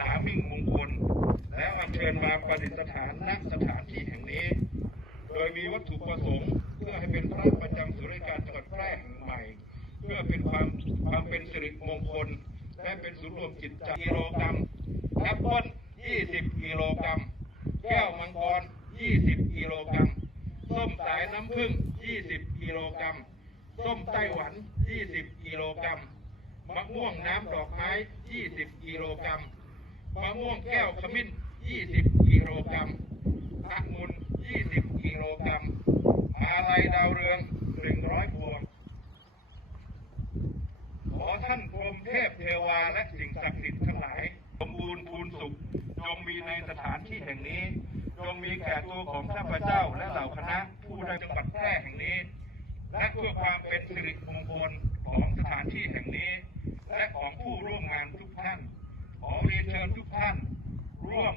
สามิ่งมงคล แล้วอัญเชิญมาประดิษฐานณสถานที่แห่งนี้ โดยมีวัตถุประสงค์ เพื่อให้เป็นพระประจำสุริการจังหวัดแพร่แห่งใหม่ เพื่อเป็นความความเป็นสิริมงคล และเป็นศูนย์รวมจิตใจกิโลกรัมแอปเปิ้ล20 กิโลกรัม แก้วมังกร 20 กิโลกรัม ส้มสายน้ำผึ้ง 20 กิโลกรัม ส้มไต้หวัน 20 กิโลกรัม มะม่วงน้ำดอกไม้ 20 กิโลกรัม มะม่วงแก้วขมิ้น 20 กิโลกรัมองุ่น20 กิโลกรัมอาลัยดาวเรือง 100พวง ขอท่านพรมเทพเทวาและสิ่งศักดิ์สิทธิ์ทั้งหลาย สมบูรณ์พูนสุข จงมีในสถานที่แห่งนี้ จงมีแก่ตัวของข้าพเจ้าและเหล่าคณะผู้ได้จังหวัดแพร่แห่งนี้ และเพื่อความเป็นสิริมงคลของสถานที่แห่งนี้ และของผู้ร่วมงานทุกท่าน ขอเรียนเชิญทุกท่านร่วม